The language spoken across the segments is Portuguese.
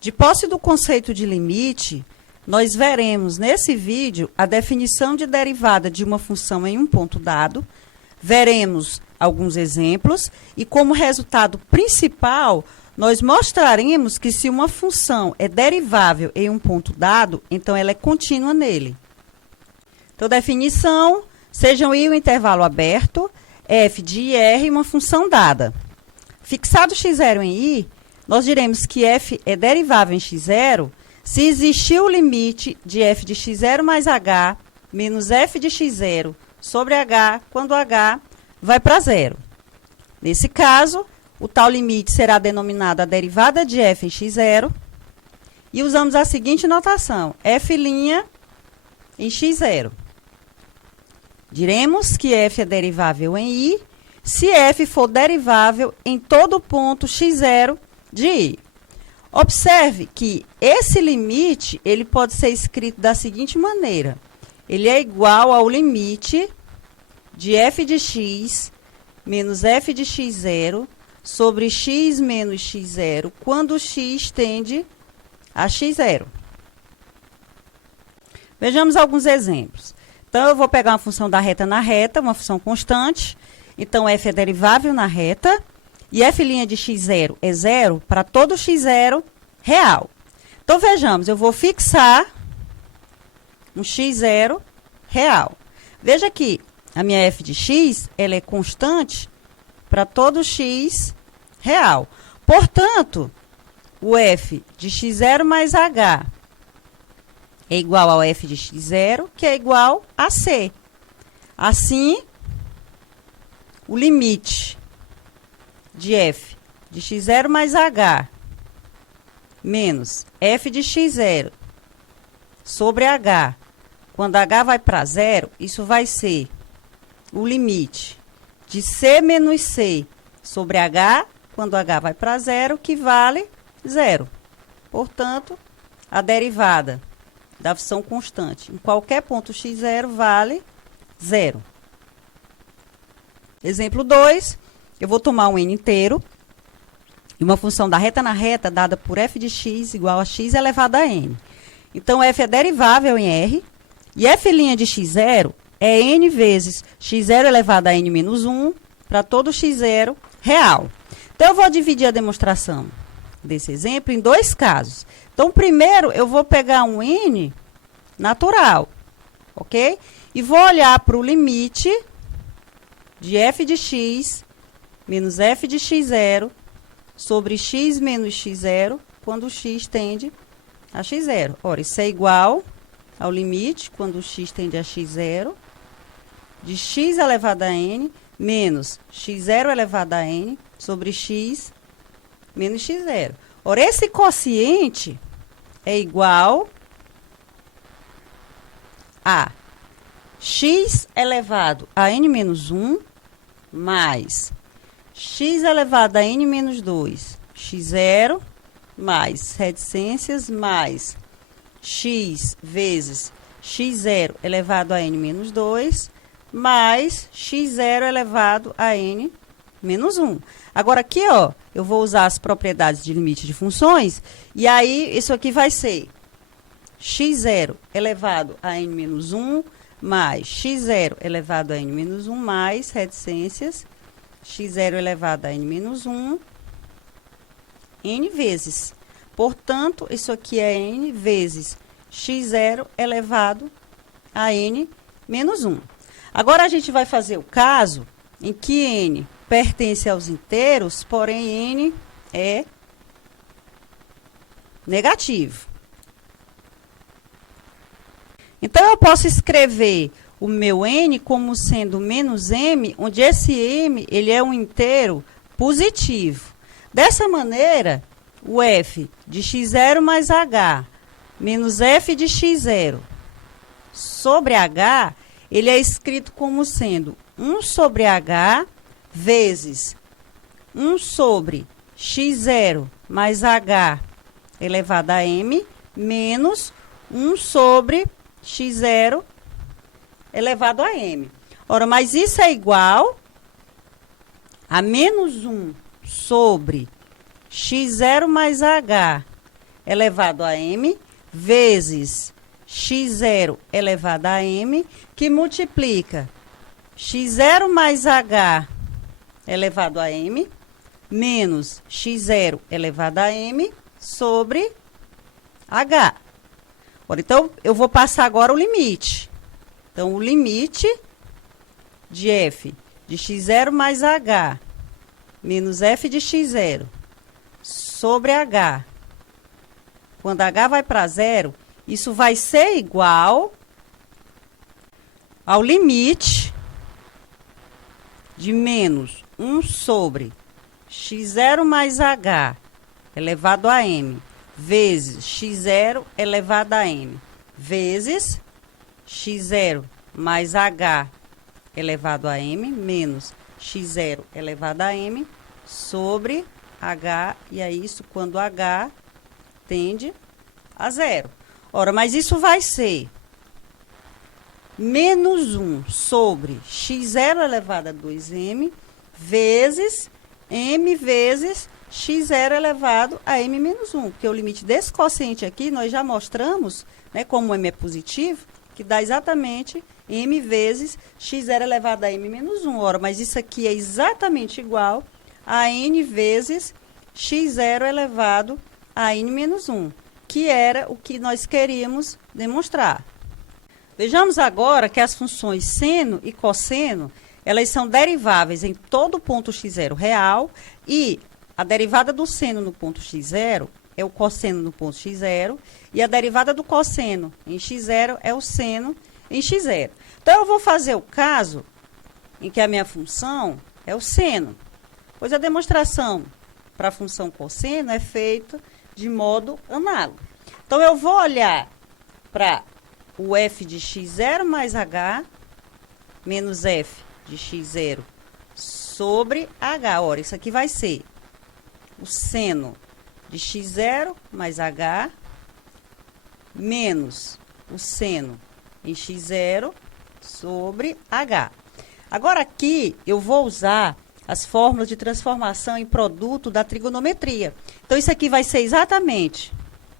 De posse do conceito de limite, nós veremos nesse vídeo a definição de derivada de uma função em um ponto dado, veremos alguns exemplos e, como resultado principal, nós mostraremos que se uma função é derivável em um ponto dado, então ela é contínua nele. Então, definição, sejam I um intervalo aberto, f de IR uma função dada. Fixado x0 em I, nós diremos que f é derivável em x0 se existir o limite de f de x0 mais h menos f de x0 sobre h quando h vai para zero. Nesse caso, o tal limite será denominado a derivada de f em x0 e usamos a seguinte notação, f' em x0. Diremos que f é derivável em I se f for derivável em todo ponto x0 de I. Observe que esse limite ele pode ser escrito da seguinte maneira. Ele é igual ao limite de f de x menos f de x0 sobre x menos x0 quando x tende a x0. Vejamos alguns exemplos. Então, eu vou pegar uma função da reta na reta, uma função constante. Então, f é derivável na reta. E f' de x0 é zero para todo x0 real. Então, vejamos, eu vou fixar um x0 real. Veja que a minha f de x, ela é constante para todo x real. Portanto, o f de x0 mais h é igual ao f de x0, que é igual a c. Assim, o limite de f de x0 mais h menos f de x0 sobre h, quando h vai para zero, isso vai ser o limite de c menos c sobre h, quando h vai para zero, que vale zero. Portanto, a derivada da função constante em qualquer ponto x0 vale zero. Exemplo 2, eu vou tomar um n inteiro e uma função da reta na reta dada por f de x igual a x elevado a n. Então, f é derivável em R e f' de x0 é n vezes x0 elevado a n menos 1 para todo x0 real. Então, eu vou dividir a demonstração desse exemplo em dois casos. Então, primeiro, eu vou pegar um n natural, ok? E vou olhar para o limite de f de x menos f de x0 sobre x menos x0, quando x tende a x0. Ora, isso é igual ao limite, quando x tende a x0, de x elevado a n menos x0 elevado a n sobre x menos x0. Ora, esse quociente é igual a x elevado a n menos 1 mais x elevado a n menos 2, x0 mais reticências mais x vezes x0 elevado a n menos 2 mais x0 elevado a n menos 1. Agora, aqui, ó, eu vou usar as propriedades de limite de funções, e aí isso aqui vai ser x0 elevado a n menos 1 mais x0 elevado a n menos 1 mais reticências x0 elevado a n menos 1, n vezes. Portanto, isso aqui é n vezes x0 elevado a n menos 1. Agora, a gente vai fazer o caso em que n pertence aos inteiros, porém n é negativo. Então, eu posso escrever o meu n como sendo menos m, onde esse m ele é um inteiro positivo. Dessa maneira, o f de x0 mais h menos f de x0 sobre h, ele é escrito como sendo 1 sobre h vezes 1 sobre x0 mais h elevado a m menos 1 sobre x0 elevado a m. Ora, mas isso é igual a menos 1 sobre x0 mais h elevado a m, vezes x0 elevado a m, que multiplica x0 mais h elevado a m, menos x0 elevado a m, sobre h. Ora, então, eu vou passar agora o limite. Então, o limite de f de x0 mais h, menos f de x0, sobre h. Quando h vai para zero, isso vai ser igual ao limite de menos 1 sobre x0 mais h elevado a m, vezes x0 elevado a m, vezes x0 mais h elevado a m, menos x0 elevado a m, sobre h, e é isso quando h tende a zero. Ora, mas isso vai ser menos 1 sobre x0 elevado a 2m, vezes m vezes x0 elevado a m menos 1, porque o limite desse quociente aqui, nós já mostramos, né, como m é positivo, que dá exatamente m vezes x0 elevado a m menos 1. Ora, mas isso aqui é exatamente igual a n vezes x0 elevado a n menos 1, que era o que nós queríamos demonstrar. Vejamos agora que as funções seno e cosseno, elas são deriváveis em todo ponto x0 real, e a derivada do seno no ponto x0 é o cosseno no ponto x0, e a derivada do cosseno em x0 é o seno em x0. Então, eu vou fazer o caso em que a minha função é o seno, pois a demonstração para a função cosseno é feita de modo análogo. Então, eu vou olhar para o f de x0 mais h menos f de x0 sobre h. Ora, isso aqui vai ser o seno de x0 mais h menos o seno em x0 sobre h. Agora, aqui, eu vou usar as fórmulas de transformação em produto da trigonometria. Então, isso aqui vai ser exatamente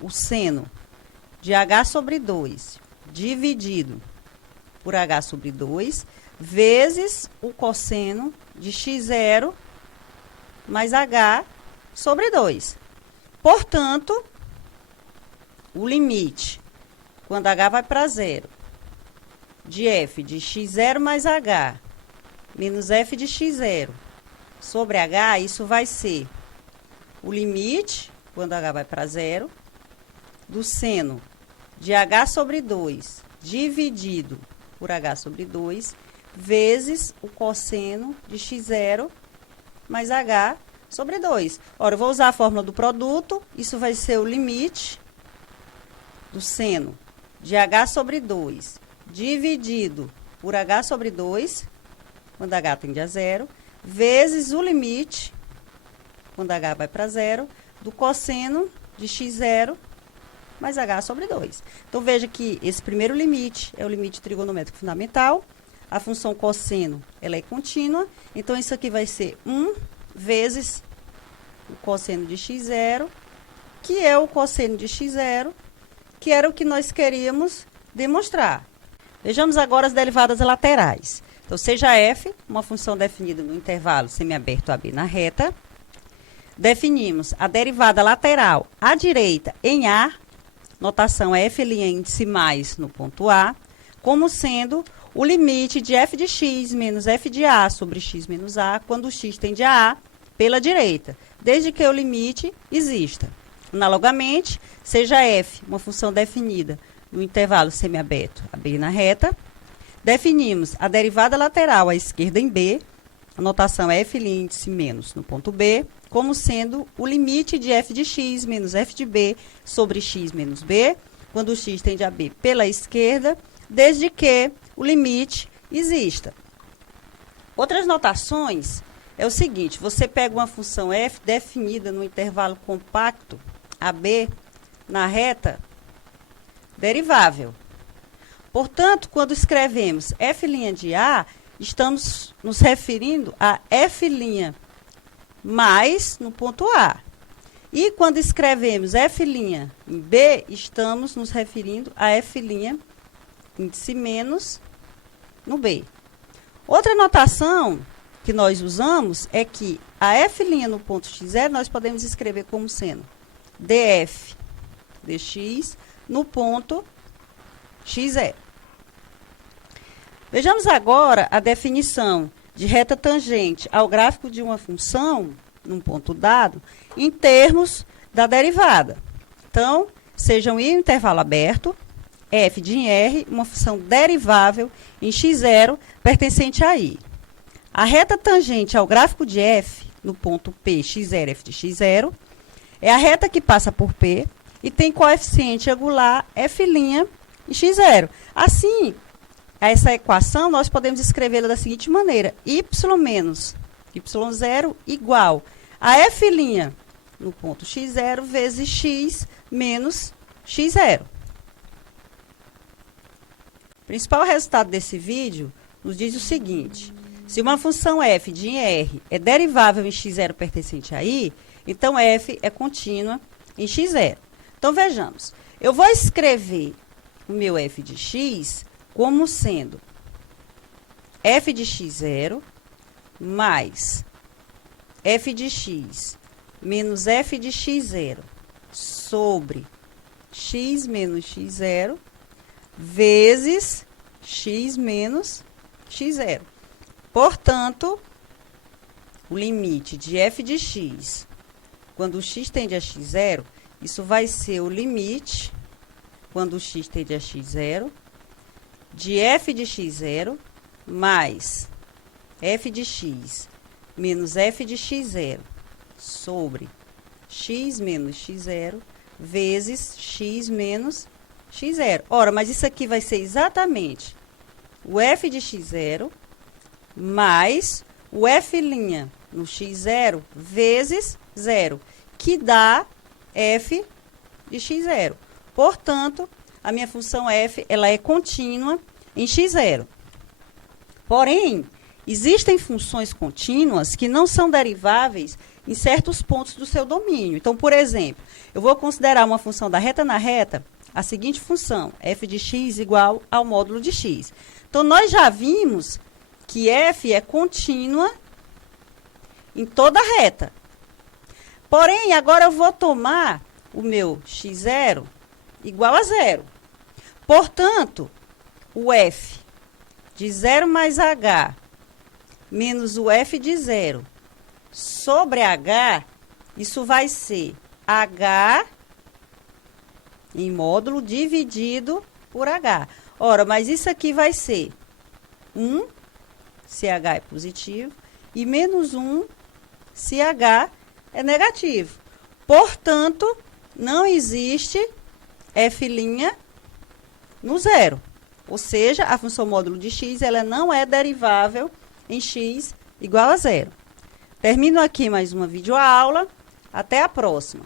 o seno de h sobre 2 dividido por h sobre 2, vezes o cosseno de x0 mais h sobre 2. Portanto, o limite, quando h vai para zero, de f de x0 mais h menos f de x0 sobre h, isso vai ser o limite, quando h vai para zero, do seno de h sobre 2 dividido por h sobre 2, vezes o cosseno de x0 mais h sobre 2. Ora, eu vou usar a fórmula do produto, isso vai ser o limite do seno de h sobre 2 dividido por h sobre 2, quando h tende a zero, vezes o limite, quando h vai para zero, do cosseno de x0 mais h sobre 2. Então, veja que esse primeiro limite é o limite trigonométrico fundamental. A função cosseno, ela é contínua. Então, isso aqui vai ser 1 vezes o cosseno de x0, que é o cosseno de x0, que era o que nós queríamos demonstrar. Vejamos agora as derivadas laterais. Então, seja f, uma função definida no intervalo semiaberto AB na reta, definimos a derivada lateral à direita em A, notação é f' índice mais no ponto A, como sendo o limite de f de x menos f de A sobre x menos A, quando o x tende a A pela direita, desde que o limite exista. Analogamente, seja f uma função definida no intervalo semiaberto AB na reta, definimos a derivada lateral à esquerda em B, a notação é f' índice menos no ponto B, como sendo o limite de f de x menos f de b sobre x menos b, quando o x tende a b pela esquerda, desde que o limite exista. Outras notações é o seguinte: você pega uma função f definida no intervalo compacto AB na reta derivável. Portanto, quando escrevemos f' de A, estamos nos referindo a f' mais no ponto A. E quando escrevemos F' em B, estamos nos referindo a F' índice menos no B. Outra notação que nós usamos é que a F' no ponto x0 nós podemos escrever como sendo df dx no ponto x0. Vejamos agora a definição de reta tangente ao gráfico de uma função, num ponto dado, em termos da derivada. Então, seja um intervalo aberto, f de R, uma função derivável em x0 pertencente a I. A reta tangente ao gráfico de f, no ponto P, x0, f de x0, é a reta que passa por P e tem coeficiente angular f' em x0. Assim, essa equação nós podemos escrevê-la da seguinte maneira: y menos y0 igual a f' no ponto x0 vezes x menos x0. O principal resultado desse vídeo nos diz o seguinte: se uma função f de R é derivável em x0 pertencente a I, então f é contínua em x0. Então, vejamos. Eu vou escrever o meu f de x como sendo f de x0 mais f de x menos f de x0 sobre x menos x0 vezes x menos x0. Portanto, o limite de f de x, quando o x tende a x0, isso vai ser o limite, quando o x tende a x0, de f de x0 mais f de x menos f de x0 sobre x menos x0 vezes x menos x0. Ora, mas isso aqui vai ser exatamente o f de x0 mais o f' no x0 vezes 0, que dá f de x0. Portanto, a minha função f ela é contínua em x0. Porém, existem funções contínuas que não são deriváveis em certos pontos do seu domínio. Então, por exemplo, eu vou considerar uma função da reta na reta, a seguinte função, f de x igual ao módulo de x. Então, nós já vimos que f é contínua em toda a reta. Porém, agora eu vou tomar o meu x0 igual a 0. Portanto, o f de 0 mais h menos o f de 0 sobre h, isso vai ser h em módulo dividido por h. Ora, mas isso aqui vai ser 1 se h é positivo e menos 1 se h é negativo. Portanto, não existe f' no 0. Ou seja, a função módulo de x ela não é derivável em x igual a 0. Termino aqui mais uma videoaula. Até a próxima.